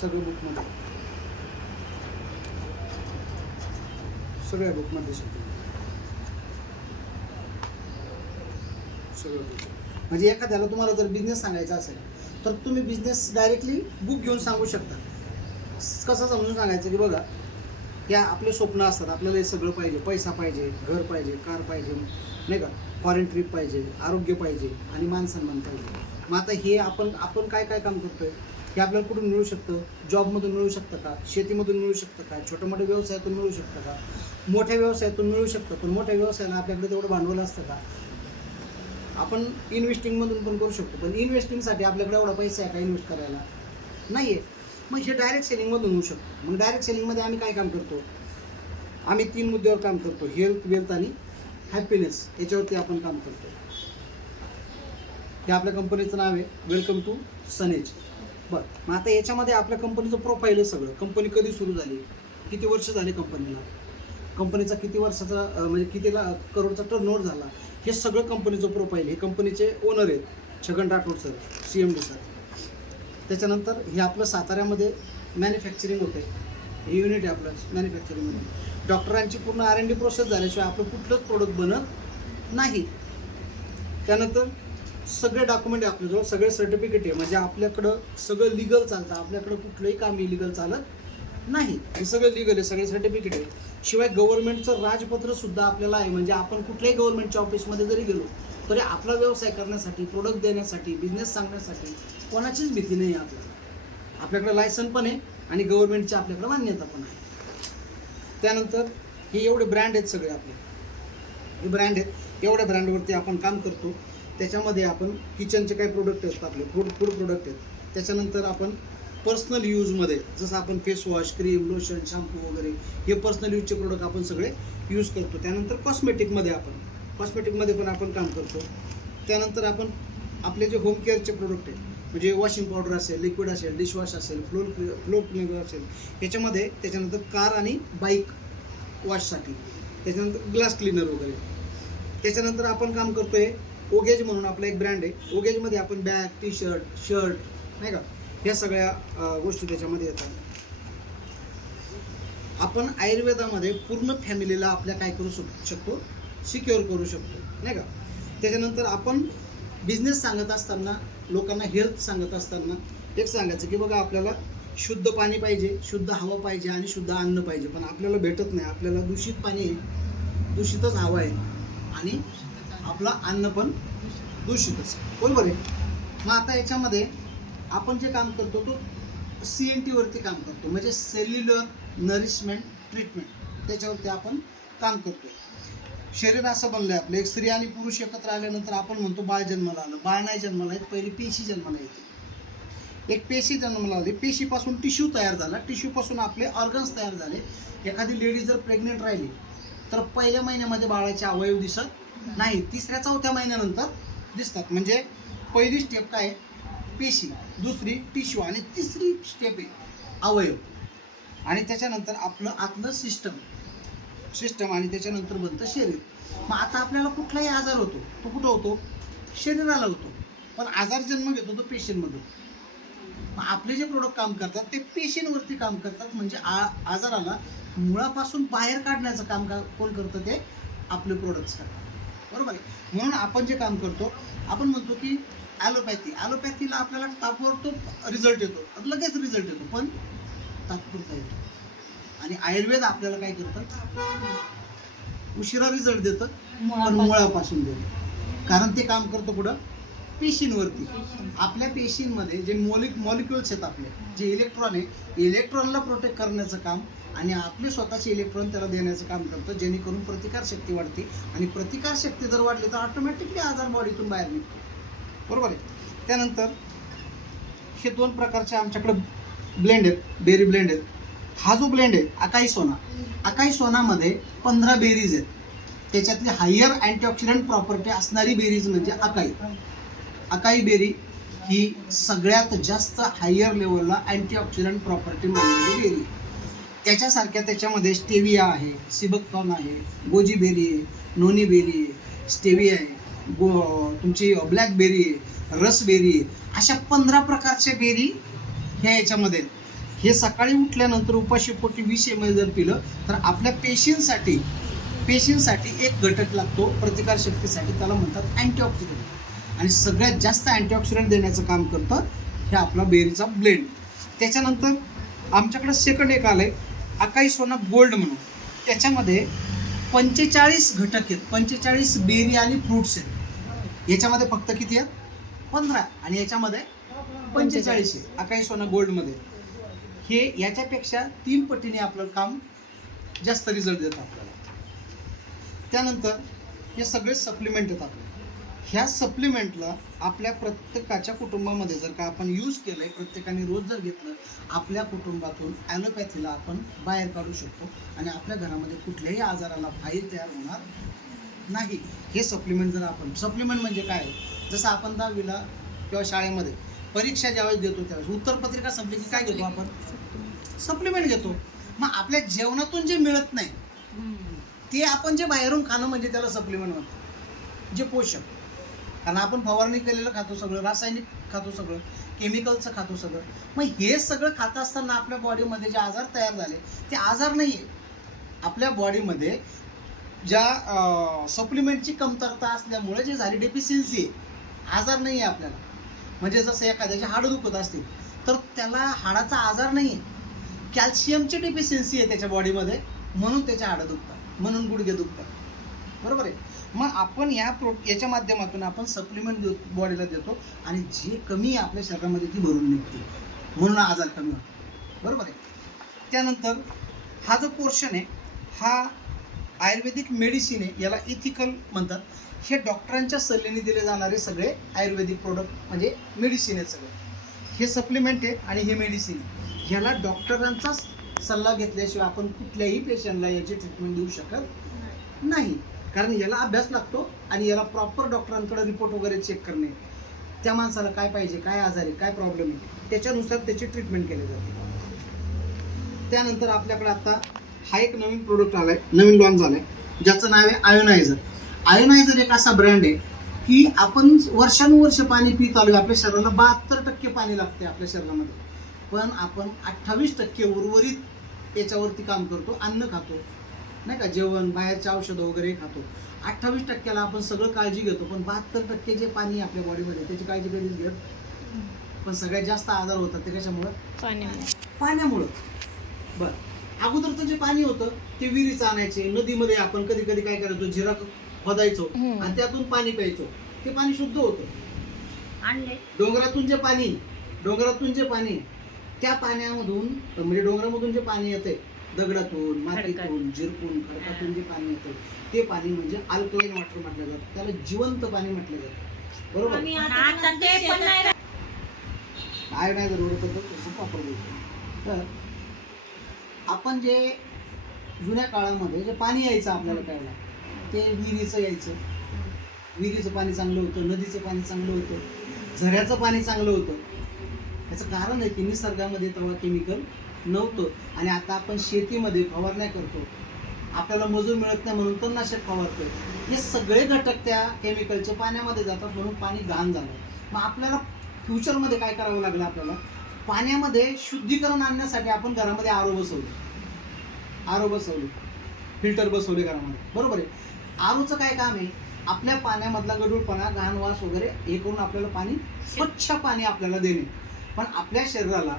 सगळं बुकमध्ये, सगळ्या बुकमध्ये सगळं बुक. म्हणजे एखाद्याला तुम्हाला जर बिझनेस सांगायचा असेल तर तुम्ही बिझनेस डायरेक्टली बुक घेऊन सांगू शकता. कसं समजून सांगायचं की बघा, या आपले स्वप्न असतात, आपल्याला हे सगळं पाहिजे, पैसा पाहिजे, घर पाहिजे, कार पाहिजे, नाही का, फॉरेन ट्रिप पाहिजे, आरोग्य पाहिजे आणि मान सन्मान पाहिजे. मग आता हे आपण काय काय काम करतोय, हे आपल्याला कुठून मिळू शकतं? जॉबमधून मिळू शकतं का? शेतीमधून मिळू शकतं का? छोट्या मोठ्या व्यवसायातून मिळू शकतं का? मोठ्या व्यवसायातून मिळू शकतं, पण मोठ्या व्यवसायाला आपल्याकडे तेवढं भांडवल असतं का? आपण इन्व्हेस्टिंगमधून पण करू शकतो, पण इन्व्हेस्टिंगसाठी आपल्याकडे एवढा पैसा आहे का इन्व्हेस्ट करायला? नाही आहे. मग हे डायरेक्ट सेलिंगमधून होऊ शकतं. मग डायरेक्ट सेलिंगमध्ये आम्ही काय काम करतो? आम्ही 3 मुद्द्यावर काम करतो: हेल्थ, वेल्थ आणि हॅपीनेस. याच्यावरती आपण काम करतो. हे आपल्या कंपनीचं नाव आहे, वेलकम टू सनेज. बरं, मग आता याच्यामध्ये आपल्या कंपनीचं प्रोफाईल आहे सगळं. कंपनी कधी सुरू झाली, किती वर्ष झाली कंपनीला, कंपनीचा किती वर्षाचा म्हणजे किती करोडचा टर्नओव्हर झाला, हे सगळं कंपनीचं प्रोफाईल. हे कंपनीचे ओनर आहेत Chhagan Rathod sir, CMD sir. त्याच्यानंतर हे आपलं साताऱ्यामध्ये मॅन्युफॅक्चरिंग होते, हे युनिट आहे आपलं मॅन्युफॅक्चरिंगमध्ये. डॉक्टरांची पूर्ण R&D प्रोसेस झाल्याशिवाय आपलं कुठलंच प्रोडक्ट बनत नाही. त्यानंतर सगळे डॉक्युमेंट आहे आपल्याजवळ, सगळे सर्टिफिकेट आहे, म्हणजे आपल्याकडं सगळं लिगल चालतं. आपल्याकडं कुठलंही काम इलिगल चालत नाही. हे सगळं लिगल आहे, सगळे सर्टिफिकेट आहे. शिवाय गव्हर्नमेंटचं राजपत्रसुद्धा आपल्याला आहे. म्हणजे आपण कुठल्याही गव्हर्नमेंटच्या ऑफिसमध्ये जरी गेलो तरी आपला व्यवसाय करण्यासाठी, प्रोडक्ट देण्यासाठी, बिझनेस सांगण्यासाठी कोणाचीच भीती नाही आहे आपल्याला. आपल्याकडे लायसन पण आहे आणि गव्हर्नमेंटची आपल्याकडे मान्यता पण आहे. त्यानंतर हे एवढे ब्रँड आहेत सगळे आपले, हे ब्रँड आहेत. एवढ्या ब्रँडवरती आपण काम करतो. त्याच्यामध्ये आपण किचनचे काही प्रोडक्ट आहेत आपले, फूड प्रोडक्ट आहेत. त्याच्यानंतर आपण पर्सनल यूजमध्ये, जसं आपण face wash, cream, lotion, shampoo वगैरे, हे पर्सनल यूजचे प्रोडक्ट आपण सगळे यूज करतो. त्यानंतर कॉस्मेटिकमध्ये पण आपण काम करतो. त्यानंतर आपण आपले जे होम केअरचे प्रोडक्ट आहेत, म्हणजे वॉशिंग पावडर असेल, लिक्विड असेल, डिशवॉश असेल, फ्लोर क्लिनर असेल, याच्यामध्ये. त्याच्यानंतर कार आणि बाईक वॉशसाठी. त्याच्यानंतर ग्लास क्लिनर वगैरे. त्याच्यानंतर आपण काम करतोय ओगेज म्हणून आपला एक ब्रँड आहे. ओगेजमध्ये आपण बॅग, शर्ट, नाही का, ह्या सगळ्या गोष्टी त्याच्यामध्ये येतात. आपण आयुर्वेदामध्ये पूर्ण फॅमिलीला आपल्या काय करू शकतो, सिक्युअर करू शकतो, नाही का. त्याच्यानंतर आपण बिझनेस सांगत असताना, लोकांना हेल्थ सांगत असताना एक सांगायचं की बघा, आपल्याला शुद्ध पाणी पाहिजे, शुद्ध हवा पाहिजे आणि शुद्ध अन्न पाहिजे, पण आपल्याला भेटत नाही. आपल्याला दूषित पाणी आहे, दूषितच हवा आहे आणि आपलं अन्न पण दूषितच, बरोबर आहे. मग आता याच्यामध्ये आपण जे काम करतो तो CNT वरती काम करतो, म्हणजे सेल्युलर नरिशमेंट ट्रीटमेंट. त्याच्यावरती आपण काम करतो. शरीर असं बनलं आहे आपलं, एक स्त्री आणि पुरुष एकत्र आल्यानंतर आपण म्हणतो बाळ जन्माला आलं. बाळ नाही जन्माला येत, पहिली पेशी जन्माला येते. एक पेशी जन्माला आली, पेशीपासून टिश्यू तयार झाला, टिश्यूपासून आपले ऑर्गन्स तयार झाले. एखादी लेडी जर प्रेग्नेंट राहिली तर पहिल्या महिन्यामध्ये बाळाचे अवयव दिसत नाही, 3-4 महिन्यानंतर दिसतात. म्हणजे पहिली स्टेप काय, पेशी, दुसरी टिश्यू आणि तिसरी स्टेप आहे अवयव. आणि त्याच्यानंतर आपलं आतलं सिस्टम आणि त्याच्यानंतर बनतं शरीर. मग आता आपल्याला कुठलाही आजार होतो तो कुठं होतो, शरीराला होतो, पण आजार जन्म घेतो तो पेशींमधून. मग आपले जे प्रोडक्ट काम करतात ते पेशींवरती काम करतात, म्हणजे आजाराला मुळापासून बाहेर काढण्याचं काम कोण करतं, ते आपले प्रोडक्ट्स करतात, बरोबर आहे. म्हणून आपण जे काम करतो, आपण म्हणतो की ॲलोपॅथीला आपल्याला ताबडतोब रिझल्ट येतो, लगेच रिझल्ट येतो, पण तात्पुरता येतो. आणि आयुर्वेद आपल्याला काय करतं, उशिरा रिझल्ट देतं पण मुळापासून देतं. कारण ते काम करतं कुठं, पेशींवरती. आपल्या पेशींमध्ये जे मॉलिक्युल्स आहेत आपले, जे इलेक्ट्रॉन आहे, इलेक्ट्रॉनला प्रोटेक्ट करण्याचं काम आणि आपले स्वतःचे इलेक्ट्रॉन त्याला देण्याचं काम करतं, जेणेकरून प्रतिकारशक्ती वाढते. आणि प्रतिकारशक्ती जर वाढली तर ऑटोमॅटिकली आजार बॉडीतून बाहेर निघतो, बरोबर आहे. त्यानंतर हे 2 प्रकारचे आमच्याकडे ब्लेंड आहेत, बेरी ब्लेंड आहेत. हा जो ब्लेंड आहे अकाई सोनामध्ये 15 बेरीज आहेत. त्याच्यातली हायर अँटीऑक्सिडंट प्रॉपर्टी असणारी बेरीज म्हणजे अकाई बेरी ही सगळ्यात जास्त हायर लेवलला अँटीऑक्सिडंट प्रॉपर्टी मानलेली बेरी. त्याच्यासारख्या त्याच्यामध्ये स्टेविया आहे, सिबकथॉर्न आहे, गोजी बेरी आहे, नोनी बेरी आहे, स्टेविया आहे, तुमची ब्लॅकबेरी आहे, रसबेरी आहे. अशा 15 प्रकारच्या बेरी ह्या याच्यामध्ये. हे सकाळी उठल्यानंतर उपाशीपोटी 20 ml जर पिलं तर आपल्या पेशींसाठी एक घटक लागतो प्रतिकारशक्तीसाठी, त्याला म्हणतात अँटीऑक्सिडंट. आणि सगळ्यात जास्त अँटीऑक्सिडंट देण्याचं काम करतं हे आपला बेरीचा ब्लेंड. त्याच्यानंतर आमच्याकडे सेकंड एक आलं आहे अकाई सोना गोल्ड म्हणून. त्याच्यामध्ये 45 घटक आहेत, 45 बेरी आणि फ्रूट्स आहेत. याच्यामध्ये फक्त किती आहेत 15 आणि याच्यामध्ये 45 आहे अकाई सोना गोल्डमध्ये. हे याच्यापेक्षा 3 पटीने आपलं काम जास्त रिझल्ट देतं आपल्याला. त्यानंतर हे सगळे सप्लिमेंट आहेत आपले. ह्या सप्लिमेंटला आपल्या प्रत्येकाच्या कुटुंबामध्ये जर का आपण यूज केलं आहे, प्रत्येकाने रोज जर घेतलं, आपल्या कुटुंबातून ॲलोपॅथीला आपण बाहेर काढू शकतो आणि आपल्या घरामध्ये कुठल्याही आजाराला फाईल तयार होणार नाही. हे सप्लिमेंट जर आपण, सप्लिमेंट म्हणजे काय, जसं आपण 10वीला किंवा शाळेमध्ये परीक्षा ज्यावेळेस देतो त्यावेळेस उत्तरपत्रिका संपली की काय घेतो आपण, सप्लिमेंट घेतो. मग आपल्या जेवणातून जे मिळत नाही ते आपण जे बाहेरून खाणं म्हणजे त्याला सप्लिमेंट म्हणतो, जे पोषक. कारण आपण फवारणी केलेलं खातो सगळं, रासायनिक खातो सगळं, केमिकलचं खातो सगळं. मग हे सगळं खात असताना आपल्या बॉडीमध्ये जे आजार तयार झाले ते आजार नाही आहे. आपल्या बॉडीमध्ये ज्या सप्लिमेंटची कमतरता असल्यामुळे जे झाली डेफिशियन्सी आहे, आजार नाही आहे आपल्याला. म्हणजे जसं एखाद्याचे हाडं दुखत असतील तर त्याला हाडाचा आजार नाही आहे, कॅल्शियमची डेफिशियन्सी आहे त्याच्या बॉडीमध्ये, म्हणून त्याचे हाडं दुखतात, म्हणून गुडघे दुखतात. बरोबर आहे. मग आपण याच्या माध्यमातून आपण सप्लिमेंट बॉडीला देतो आणि जे कमी आहे आपल्या शरीरामध्ये ती भरून निघते, म्हणून आजार कमी होतो. बरोबर आहे. त्यानंतर हा जो पोर्शन आहे हा आयुर्वेदिक मेडिसिन आहे, याला इथिकल म्हणतात. हे डॉक्टरांच्या सल्ल्याने दिले जाणारे सगळे आयुर्वेदिक प्रोडक्ट म्हणजे मेडिसिन आहेत सगळे. हे सप्लिमेंट आहे आणि हे मेडिसिन आहे. ह्याला डॉक्टरांचा सल्ला घेतल्याशिवाय आपण कुठल्याही पेशंटला याची ट्रीटमेंट देऊ शकत नाही. कारण याला अभ्यास लागतो आणि याला प्रॉपर डॉक्टरांकडे रिपोर्ट वगैरे चेक करणे, त्या माणसाला काय पाहिजे, काय आजार आहे, काय प्रॉब्लेम आहे, त्याच्यानुसार त्याची ट्रीटमेंट केली जाते. त्यानंतर आपल्याकडे आता हा एक नवीन प्रोडक्ट आलाय, नवीन लॉन्च झालाय, ज्याचं नाव आहे आयोनायझर. आयोनायझर एक असा ब्रँड आहे की आपण वर्षानुवर्ष पाणी पित आलो. आपल्या शरीराला 72% पाणी लागते आपल्या शरीरामध्ये, पण आपण 28% उर्वरित याच्यावरती काम करतो, अन्न खातो नाही का, जेवण, बाहेरचे औषधं वगैरे खातो. 28%ला आपण सगळं काळजी घेतो, पण 72% जे पाणी आपल्या बॉडीमध्ये त्याची काळजी कधीच घेत. पण सगळ्यात जास्त आजार होतात ते कशामुळं, पाण्यामुळं. बरं, अगोदरचं जे पाणी होतं ते विहिरीचं आणायचे, नदीमध्ये आपण कधी कधी काय करायचो, झिरा खोदायचो आणि त्यातून पाणी प्यायचो, ते पाणी शुद्ध होतं. डोंगरातून जे पाणी त्या पाण्यामधून म्हणजे डोंगरामधून जे पाणी येते, दगडातून, मातीतून, झिरपून, खडकातून जे पाणी येतं ते पाणी म्हणजे अल्कलाइन वॉटर म्हटलं जातं, त्याला जिवंत पाणी म्हटलं जातं. बरोबर. आयोनायझर वापर बोलतो. तर आपण जे जुन्या काळामध्ये जे पाणी यायचं आपल्याला प्यायला ते विहिरीचं यायचं. विहिरीचं पाणी चांगलं होतं, नदीचं पाणी चांगलं होतं, झऱ्याचं पाणी चांगलं होतं. याचं कारण आहे की निसर्गामध्ये तेव्हा केमिकल नव्हतं आणि आता आपण शेतीमध्ये फवारण्या करतो, आपल्याला मजूर मिळत नाही म्हणून तणनाशक फवारतोय. हे सगळे घटक त्या केमिकलचे पाण्यामध्ये जातात, म्हणून पाणी घाण झालं. मग आपल्याला फ्युचरमध्ये काय करावं लागलं, आपल्याला पाण्यामध्ये शुद्धीकरण आणण्यासाठी आपण घरामध्ये आरो बसवले, फिल्टर बसवले घरामध्ये. बरोबर आहे. आरोचं काय काम आहे, आपल्या पाण्यामधला गढूळपणा, घाण, वास वगैरे हे करून आपल्याला पाणी, स्वच्छ पाणी आपल्याला देणे. पण आपल्या शरीराला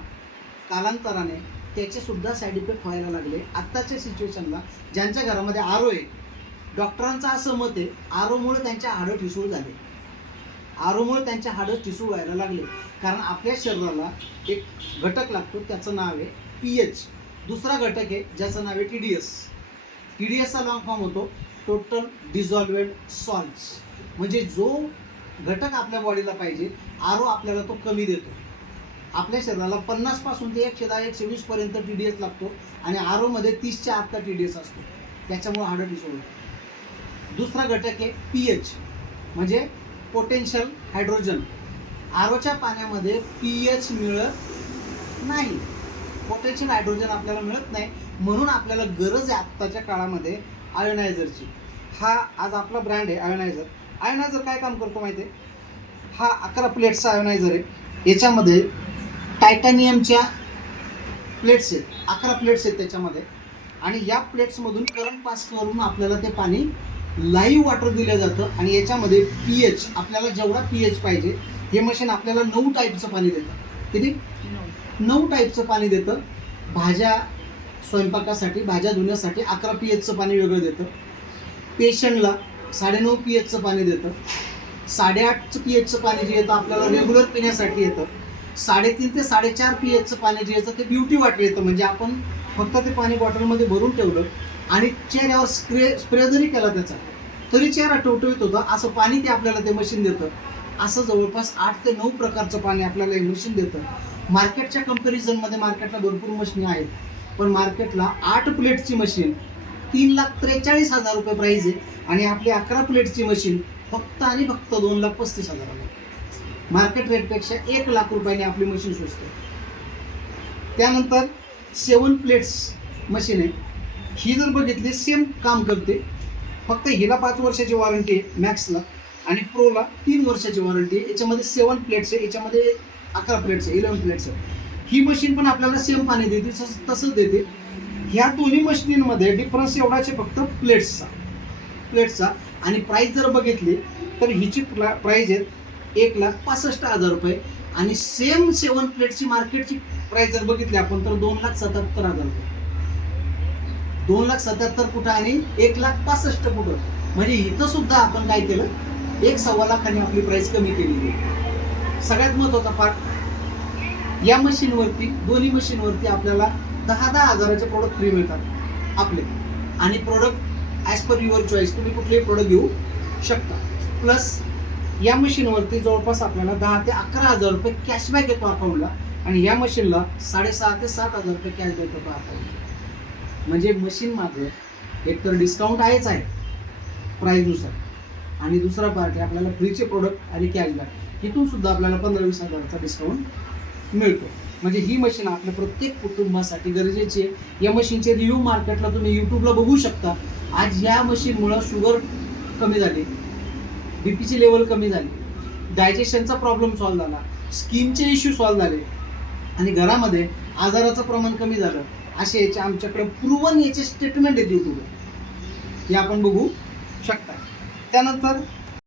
कालांतराने त्याचे सुद्धा साईड इफेक्ट व्हायला लागले. आत्ताच्या सिच्युएशनला ज्यांच्या घरामध्ये आरो आहे, डॉक्टरांचं असं मत आहे आरोमुळे त्यांच्या हाडं ठिसूळ झाले, आरोमुळे त्यांच्या हाडं ठिसूळ व्हायला लागले. कारण आपल्या शरीराला एक घटक लागतो, त्याचं नाव आहे pH. दुसरा घटक आहे ज्याचं नाव आहे TDS. TDSचा लॉंग फॉर्म होतो टोटल डिझॉल्वेड सॉल्ट्स. म्हणजे जो घटक आपल्या बॉडीला पाहिजे, आरो आपल्याला तो कमी देतो. आपल्या शरीराला 50 पासून ते 110 120 पर्यंत TDS लागतो आणि आरोमध्ये 30च्या आतला TDS असतो, त्याच्यामुळे हाडं ठिसूळ होतं. दुसरा घटक आहे pH म्हणजे पोटेन्शियल हायड्रोजन. आरोच्या पाण्यामध्ये pH मिळत नाही, पोटेन्शियल हायड्रोजन आपल्याला मिळत नाही, म्हणून आपल्याला गरज आहे आत्ताच्या काळामध्ये आयोनायझरची. हा आज आपला ब्रँड आहे आयोनायझर. आयोनायझर काय काम करतो माहिती आहे, हा 11 प्लेट्सचा आयोनायझर आहे. याच्यामध्ये टायटॅनियमच्या प्लेट्स आहेत, 11 प्लेट्स आहेत त्याच्यामध्ये. आणि या प्लेट्समधून करंट पास करून आपल्याला ते पाणी लाईव्ह वॉटर दिलं जातं. आणि याच्यामध्ये pH आपल्याला जेवढा pH पाहिजे, हे मशीन आपल्याला 9 टाईपचं पाणी देतं. किती? 9 टाईपचं पाणी देतं. भाज्या स्वयंपाकासाठी, भाज्या धुण्यासाठी 11 pHचं पाणी वेगळं देतं. पेशंटला 9.5 pHचं पाणी देतं. 8.5 pHचं पाणी जे येतं आपल्याला रेग्युलर पिण्यासाठी येतं. 3.5 ते 4.5 pHचं पाणी जे येतं ते ब्युटी वॉटर येतं. म्हणजे आपण फक्त ते पाणी बॉटलमध्ये भरून ठेवलं आणि चेहऱ्यावर स्प्रे जरी केला त्याचा, तरी चेहरा टवटवीत होता. असं पाणी ते आपल्याला ते मशीन देतं. असं जवळपास 8 ते 9 प्रकारचं पाणी आपल्याला हे मशीन देतं. मार्केटच्या कंपॅरिझनमध्ये मार्केटला भरपूर मशीन आहेत, पण मार्केटला 8 प्लेटची मशीन 3,43,000 रुपये प्राईज आहे. आणि आपली 11 प्लेटची मशीन फक्त आणि फक्त 2,35,000. मार्केट रेटपेक्षा 1 लाख रुपयाने आपली मशीन स्वस्त आहे. त्यानंतर 7 प्लेट्स मशीन आहे. ही जर बघितली सेम काम करते, फक्त हिला 5 वर्षाची वॉरंटी आहे मॅक्सला, आणि प्रोला 3 वर्षाची वॉरंटी आहे. याच्यामध्ये 7 प्लेट्स आहे, याच्यामध्ये 11 प्लेट्स आहे, 11 प्लेट्स आहे. ही मशीन पण आपल्याला सेम पाणी देते, तसंच देते. ह्या दोन्ही मशीनमध्ये डिफरन्स एवढाच आहे फक्त प्लेट्सचा. आणि प्राईस जर बघितली तर हिची प्राईज आहे 1,65,000 रुपये. आणि सेम 7 प्लेटची मार्केटची प्राईस जर बघितली आपण तर 2,77,000 रुपये. 2,77,000 कुठं आणि 1,65,000 कुठं. म्हणजे इथं सुद्धा आपण काय केलं, 1.25 लाखाने आपली प्राईस कमी केलेली आहे. सगळ्यात महत्त्वाचा पार्ट, या मशीनवरती, दोन्ही मशीनवरती आपल्याला 10,000 हजाराचे प्रोडक्ट फ्री मिळतात आपले. आणि product as per your choice, तुम्ही कुठलेही प्रोडक्ट घेऊ शकता. प्लस या मशीनवरती जवळपास आपल्याला 10,000 ते 11,000 रुपये कॅशबॅक येतो अकाउंटला. आणि या मशीनला 6,500 ते 7,000 रुपये कॅशबॅक येतो अकाउंटला. म्हणजे मशीन मागं एक तर डिस्काउंट आहेच आहे प्राईजनुसार, आणि दुसरा पार्ट आहे आपल्याला फ्रीचे प्रोडक्ट आणि कॅशबॅक. इथून सुद्धा आपल्याला 15-20 हजाराचा डिस्काउंट मिळतो. म्हणजे ही मशीन आपल्या प्रत्येक कुटुंबासाठी गरजेची आहे. या मशीनचे रिव्ह्यू मार्केटला तुम्ही यूट्यूबला बघू शकता. आज या मशीनमुळं शुगर कमी झाली, बीपीची लेवल कमी झाली, डायजेशनचा प्रॉब्लेम सॉल्व्ह झाला, स्किनचे इश्यू सॉल्व्ह झाले, आणि घरामध्ये आजाराचं प्रमाण कमी झालं. असे याचे आमच्याकडे प्रूव्हन याचे स्टेटमेंट आहेत यूट्यूबवर, हे आपण बघू शकता. त्यानंतर